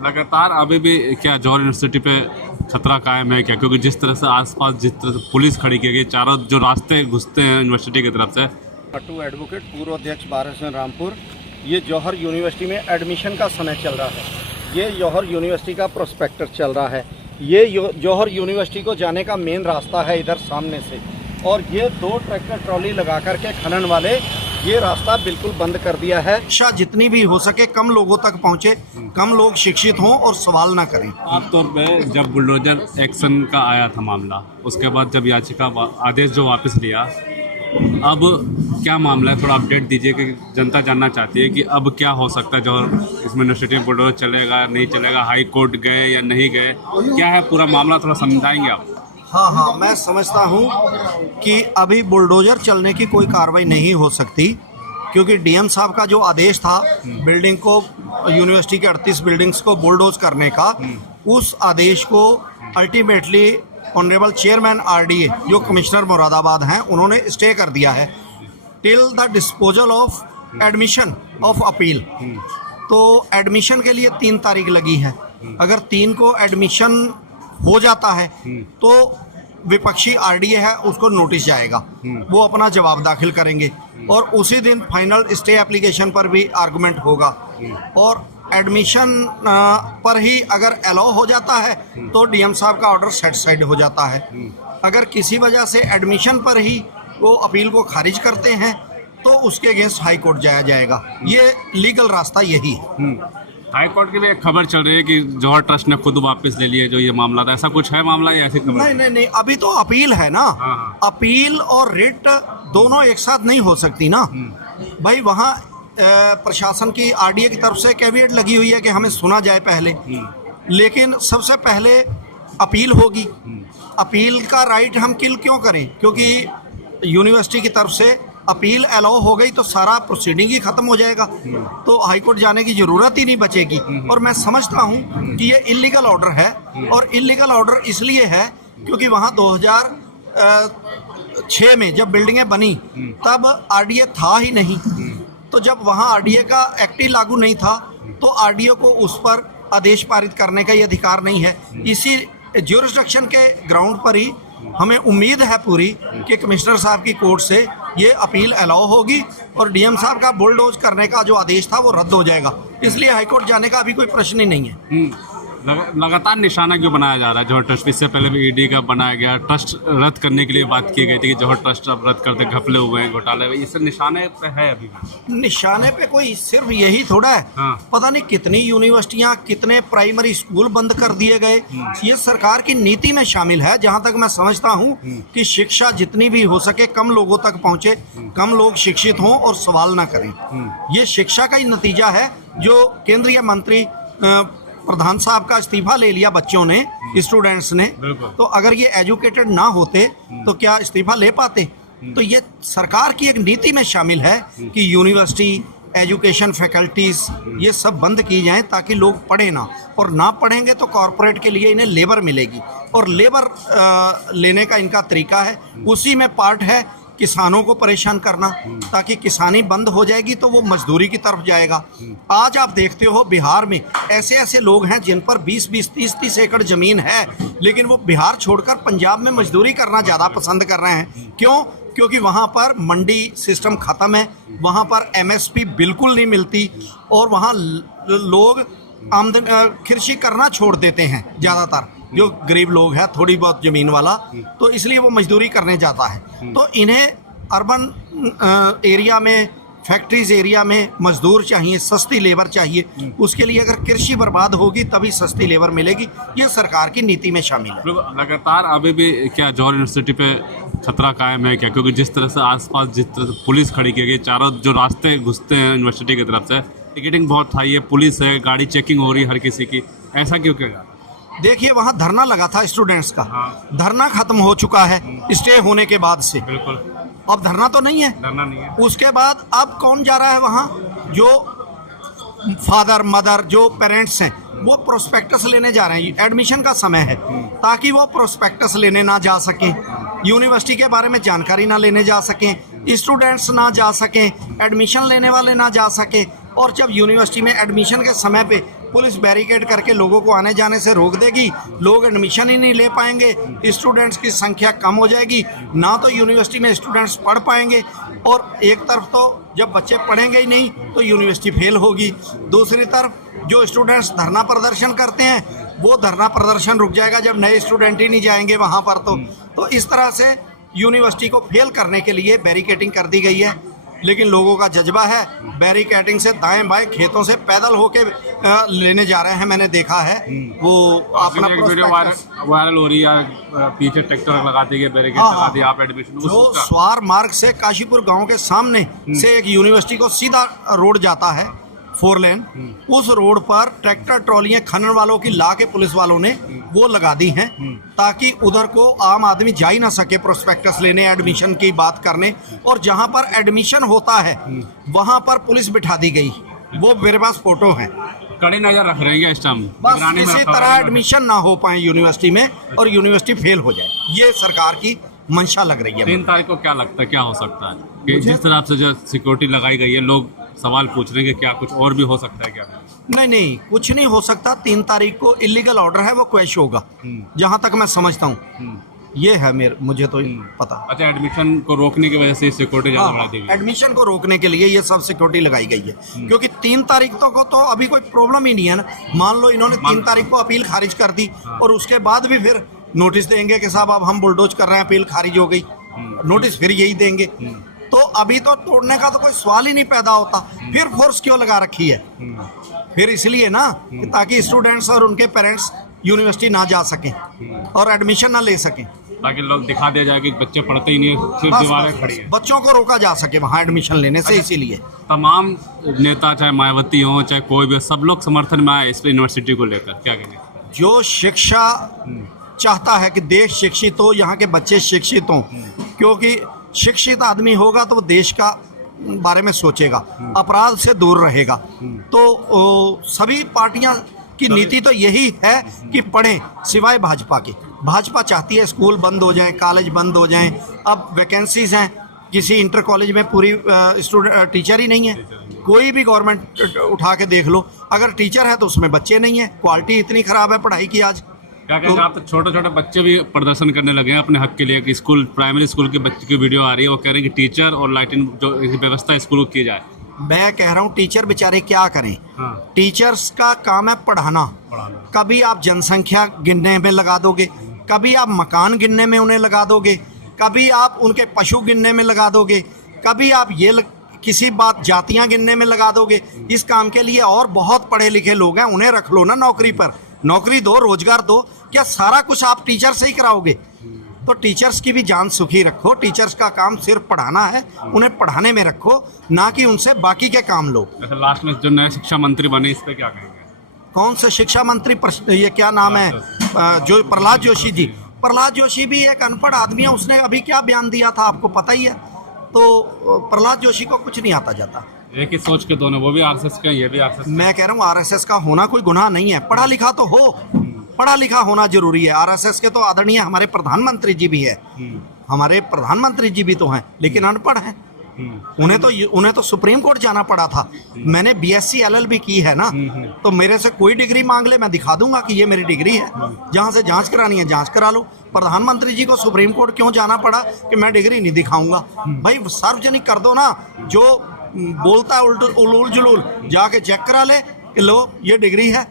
लगातार अभी भी क्या जौहर यूनिवर्सिटी पे खतरा कायम है क्या? क्योंकि जिस तरह से आसपास जिस तरह से पुलिस खड़ी की गई, चारों जो रास्ते घुसते हैं यूनिवर्सिटी की तरफ से। पट्टू एडवोकेट, पूर्व अध्यक्ष बार एसोसिएशन रामपुर। ये जौहर यूनिवर्सिटी में एडमिशन का समय चल रहा है। ये जौहर यूनिवर्सिटी का प्रोस्पेक्टर चल रहा है। ये जौहर यूनिवर्सिटी को जाने का मेन रास्ता है इधर सामने से, और ये 2 ट्रैक्टर ट्रॉली लगा करके खनन वाले ये रास्ता बिल्कुल बंद कर दिया है। शिक्षा जितनी भी हो सके कम लोगों तक पहुंचे, कम लोग शिक्षित हों और सवाल ना करें। आमतौर पे जब बुलडोजर एक्शन का आया था मामला, उसके बाद जब याचिका आदेश जो वापस लिया, अब क्या मामला है? थोड़ा अपडेट दीजिए कि जनता जानना चाहती है कि अब क्या हो सकता है। जो इसमें यूनिवर्सिटी में बुलडोजर चलेगा नहीं चलेगा, हाई कोर्ट गए या नहीं गए, क्या है पूरा मामला, थोड़ा समझाएंगे आप? हाँ, मैं समझता हूँ कि अभी बुलडोजर चलने की कोई कार्रवाई नहीं हो सकती, क्योंकि डीएम साहब का जो आदेश था बिल्डिंग को, यूनिवर्सिटी के 38 बिल्डिंग्स को बुलडोज करने का, उस आदेश को अल्टीमेटली ऑनरेबल चेयरमैन आरडीए जो कमिश्नर मुरादाबाद हैं उन्होंने स्टे कर दिया है till the disposal of admission of appeal. तो एडमिशन के लिए 3 तारीख लगी है। अगर 3 को एडमिशन हो जाता है तो विपक्षी आरडीए है उसको नोटिस जाएगा, वो अपना जवाब दाखिल करेंगे और उसी दिन फाइनल स्टे एप्लीकेशन पर भी आर्गुमेंट होगा। और एडमिशन पर ही अगर अलाउ हो जाता है तो डीएम साहब का ऑर्डर सेटिस्फाइड हो जाता है। अगर किसी वजह से एडमिशन पर ही वो अपील को खारिज करते हैं तो उसके अगेंस्ट हाई कोर्ट जाया जाएगा। ये लीगल रास्ता यही है। हाई कोर्ट की भी एक खबर चल रही है कि जौहर ट्रस्ट ने खुद वापस ले लिए जो ये मामला था, ऐसा कुछ है मामला या ऐसी खबर? नहीं, अभी तो अपील है ना। हाँ। अपील और रिट दोनों एक साथ नहीं हो सकती ना भाई। वहाँ प्रशासन की आरडीए की तरफ से कैविएट लगी हुई है कि हमें सुना जाए पहले, लेकिन सबसे पहले अपील होगी। अपील का राइट हम किल क्यों करें? क्योंकि यूनिवर्सिटी की तरफ से अपील अलाउ हो गई तो सारा प्रोसीडिंग ही खत्म हो जाएगा, तो हाईकोर्ट जाने की जरूरत ही नहीं बचेगी। और मैं समझता हूँ कि ये इलीगल ऑर्डर है, और इलीगल ऑर्डर इसलिए है क्योंकि वहाँ 2006 में जब बिल्डिंगें बनी तब आरडीए था ही नहीं। तो जब वहाँ आरडीए का एक्ट ही लागू नहीं था तो आरडीए को उस पर आदेश पारित करने का ये अधिकार नहीं है। इसी ज्यूरिसडिक्शन के ग्राउंड पर ही हमें उम्मीद है पूरी कि कमिश्नर साहब की कोर्ट से ये अपील अलाउ होगी और डीएम साहब का बुलडोज करने का जो आदेश था वो रद्द हो जाएगा। इसलिए हाईकोर्ट जाने का अभी कोई प्रश्न ही नहीं है। लगातार निशाना क्यों बनाया जा रहा है जौहर ट्रस्ट? इससे पहले भी ईडी का बनाया गया, ट्रस्ट रद्द करने के लिए बात की गई थी कि जौहर ट्रस्ट अब रद्द करते घपले हुए हैं, घोटाले हुए, इससे निशाने पे है अभी भी? निशाने पे कोई सिर्फ यही थोड़ा है। हाँ। पता नहीं कितनी यूनिवर्सिटियां, कितने प्राइमरी स्कूल बंद कर दिए गए। ये सरकार की नीति में शामिल है। जहां तक मैं समझता हूं कि शिक्षा जितनी भी हो सके कम लोगों तक पहुंचे, कम लोग शिक्षित हों और सवाल ना करें। ये शिक्षा का ही नतीजा है। जो केंद्रीय मंत्री प्रधान साहब का इस्तीफा ले लिया बच्चों ने, स्टूडेंट्स ने, तो अगर ये एजुकेटेड ना होते तो क्या इस्तीफा ले पाते? तो ये सरकार की एक नीति में शामिल है कि यूनिवर्सिटी, एजुकेशन फैकल्टीज ये सब बंद की जाएं ताकि लोग पढ़े ना, और ना पढ़ेंगे तो कॉरपोरेट के लिए इन्हें लेबर मिलेगी, और लेबर लेने का इनका तरीका है। उसी में पार्ट है किसानों को परेशान करना, ताकि किसानी बंद हो जाएगी तो वो मजदूरी की तरफ जाएगा। आज आप देखते हो बिहार में ऐसे ऐसे लोग हैं जिन पर 20-20, 30-30 एकड़ जमीन है, लेकिन वो बिहार छोड़कर पंजाब में मजदूरी करना ज़्यादा पसंद कर रहे हैं। क्यों? क्योंकि वहाँ पर मंडी सिस्टम ख़त्म है, वहाँ पर एमएसपी बिल्कुल नहीं मिलती, और वहाँ लोग आमदनी कृषि करना छोड़ देते हैं ज़्यादातर, जो गरीब लोग हैं थोड़ी बहुत ज़मीन वाला, तो इसलिए वो मजदूरी करने जाता है। तो इन्हें अर्बन एरिया में, फैक्ट्रीज एरिया में मजदूर चाहिए, सस्ती लेबर चाहिए। उसके लिए अगर कृषि बर्बाद होगी तभी सस्ती लेबर मिलेगी। ये सरकार की नीति में शामिल है। लगातार अभी भी क्या जौहर यूनिवर्सिटी पे खतरा कायम है क्या? क्योंकि जिस तरह से आसपास जिस तरह से पुलिस खड़ी की गई, चारों जो रास्ते घुसते हैं यूनिवर्सिटी की तरफ से, टिकटिंग बहुत हाई है, पुलिस है, गाड़ी चेकिंग हो रही है हर किसी की, ऐसा क्यों किया जा रहा है? देखिए वहाँ धरना लगा था स्टूडेंट्स का। हाँ। धरना खत्म हो चुका है स्टे होने के बाद से। बिल्कुल। अब धरना तो नहीं है। धरना नहीं है। उसके बाद अब कौन जा रहा है वहाँ? जो फादर मदर, जो पेरेंट्स हैं, वो प्रोस्पेक्टस लेने जा रहे हैं। एडमिशन का समय है, ताकि वो प्रोस्पेक्टस लेने ना जा सकें, यूनिवर्सिटी के बारे में जानकारी ना लेने जा सकें, स्टूडेंट्स ना जा सकें, एडमिशन लेने वाले ना जा सकें। और जब यूनिवर्सिटी में एडमिशन के समय पे पुलिस बैरिकेड करके लोगों को आने जाने से रोक देगी, लोग एडमिशन ही नहीं ले पाएंगे, स्टूडेंट्स की संख्या कम हो जाएगी, ना तो यूनिवर्सिटी में स्टूडेंट्स पढ़ पाएंगे, और एक तरफ तो जब बच्चे पढ़ेंगे ही नहीं तो यूनिवर्सिटी फेल होगी, दूसरी तरफ जो स्टूडेंट्स धरना प्रदर्शन करते हैं वो धरना प्रदर्शन रुक जाएगा जब नए स्टूडेंट ही नहीं जाएंगे वहाँ पर। तो इस तरह से यूनिवर्सिटी को फेल करने के लिए बैरिकेडिंग कर दी गई है। लेकिन लोगों का जज्बा है, बैरिकेडिंग से दाएं बाएं खेतों से पैदल होके लेने जा रहे हैं, मैंने देखा है। वो अपना एक वीडियो वायरल हो रही है, पीछे ट्रैक्टर लगा दिए, बैरिकेड लगा दिया, आप एडमिशन जो स्वार मार्ग से काशीपुर गांव के सामने से एक यूनिवर्सिटी को सीधा रोड जाता है 4 लेन, उस रोड पर ट्रैक्टर ट्रॉलियां खनन वालों की ला के पुलिस वालों ने वो लगा दी हैं ताकि उधर को आम आदमी जा ही ना सके प्रोस्पेक्टस लेने, एडमिशन की बात करने। और जहां पर एडमिशन होता है वहां पर पुलिस बिठा दी गई, वो मेरे पास फोटो है। कड़ी नजर रख रहे हैं इस टाइम, बस किसी तरह एडमिशन ना हो पाए यूनिवर्सिटी में और यूनिवर्सिटी फेल हो जाए, ये सरकार की मंशा लग रही है। 3 तारीख को क्या लगता है क्या हो सकता है कि जिस तरह से जो सिक्योरिटी लगाई गई है, लोग सवाल पूछ रहे हैं कि क्या कुछ और भी हो सकता है क्या? नहीं, कुछ नहीं हो सकता। 3 तारीख को इलीगल ऑर्डर है, वो क्वैश होगा, जहां तक मैं समझता हूँ। ये है मुझे तो पता। अच्छा, एडमिशन को रोकने की वजह से सिक्योरिटी ज्यादा बढ़ा दी गई। एडमिशन को रोकने के लिए ये सब सिक्योरिटी लगाई गई है, क्योंकि 3 तारीख को तो अभी कोई प्रॉब्लम ही नहीं है ना। मान लो इन्होंने 3 तारीख को अपील खारिज कर दी और उसके बाद भी फिर नोटिस देंगे कि साहब अब हम बुलडोज कर रहे हैं, अपील खारिज हो गई, नोटिस फिर यही देंगे। तो अभी तो तोड़ने का तो कोई सवाल ही नहीं पैदा होता, फिर फोर्स क्यों लगा रखी है? फिर इसलिए ना कि ताकि स्टूडेंट्स और उनके पेरेंट्स यूनिवर्सिटी ना जा सकें और एडमिशन ना ले सकें, ताकि लोग दिखा दिया जाए कि बच्चे पढ़ते ही नहीं, सिर्फ दीवारें खड़ी हैं। बच्चों को रोका जा सके वहाँ एडमिशन लेने से। इसीलिए तमाम नेता, चाहे मायावती हो चाहे कोई भी, सब लोग समर्थन में आए इस यूनिवर्सिटी को लेकर, क्या कहेंगे? जो शिक्षा चाहता है कि देश शिक्षित हो, यहाँ के बच्चे शिक्षित हों, क्योंकि शिक्षित आदमी होगा तो वो देश का बारे में सोचेगा, अपराध से दूर रहेगा। तो सभी पार्टियां की नीति तो यही है कि पढ़ें, सिवाय भाजपा के। भाजपा चाहती है स्कूल बंद हो जाएं, कॉलेज बंद हो जाएं। अब वैकेंसीज हैं, किसी इंटर कॉलेज में पूरी स्टूडेंट टीचर ही नहीं है। कोई भी गवर्नमेंट उठा के देख लो, अगर टीचर है तो उसमें बच्चे नहीं है। क्वालिटी इतनी खराब है पढ़ाई की आज। क्या कहेंगे आप? तो छोटे छोटे बच्चे भी प्रदर्शन करने लगे हैं अपने हक के लिए कि स्कूल, प्राइमरी स्कूल के बच्चे की वीडियो आ रही है, वो कह रहे हैं कि टीचर और लाइटिंग जो व्यवस्था स्कूल को की जाए। मैं कह रहा हूँ टीचर बेचारे क्या करें। टीचर्स का काम है पढ़ाना। कभी आप जनसंख्या गिनने में लगा दोगे, कभी आप मकान गिनने में उन्हें लगा दोगे, कभी आप उनके पशु गिनने में लगा दोगे, कभी आप किसी बात जातियां गिनने में लगा दोगे। इस काम के लिए और बहुत पढ़े लिखे लोग हैं, उन्हें रख लो ना नौकरी पर, नौकरी दो, रोजगार दो। क्या सारा कुछ आप टीचर से ही कराओगे? तो टीचर्स की भी जान सुखी रखो। टीचर्स का काम सिर्फ पढ़ाना है, उन्हें पढ़ाने में रखो, ना कि उनसे बाकी के काम लो। लास्ट में जो नए शिक्षा मंत्री बने, इस पे क्या कहेंगे? कौन से शिक्षा मंत्री? ये क्या नाम है, जो प्रहलाद जोशी जी। प्रहलाद जोशी भी एक अनपढ़ आदमी है, उसने अभी क्या बयान दिया था आपको पता ही है। तो प्रहलाद जोशी को कुछ नहीं आता जाता। एक ही सोच के दोनों, वो भी आरएसएस के, ये भी आरएसएस। मैं कह रहा हूँ आरएसएस का होना कोई गुनाह नहीं है, पढ़ा लिखा तो हो, पढ़ा लिखा होना जरूरी है। आरएसएस के तो आदरणीय हमारे प्रधानमंत्री जी भी है, हमारे प्रधानमंत्री जी भी तो हैं, लेकिन अनपढ़ हैं। उन्हें तो सुप्रीम कोर्ट जाना पड़ा था। मैंने बीएससी एलएलबी की है ना, तो मेरे से कोई डिग्री मांग ले, मैं दिखा दूंगा कि ये मेरी डिग्री है। जहाँ से जांच करानी है जांच करा लो। प्रधानमंत्री जी को सुप्रीम कोर्ट क्यों जाना पड़ा कि मैं डिग्री नहीं दिखाऊंगा? भाई सार्वजनिक कर दो ना, जो बोलता है उलूल जुलूल जाके चेक करा ले कि लो ये डिग्री है।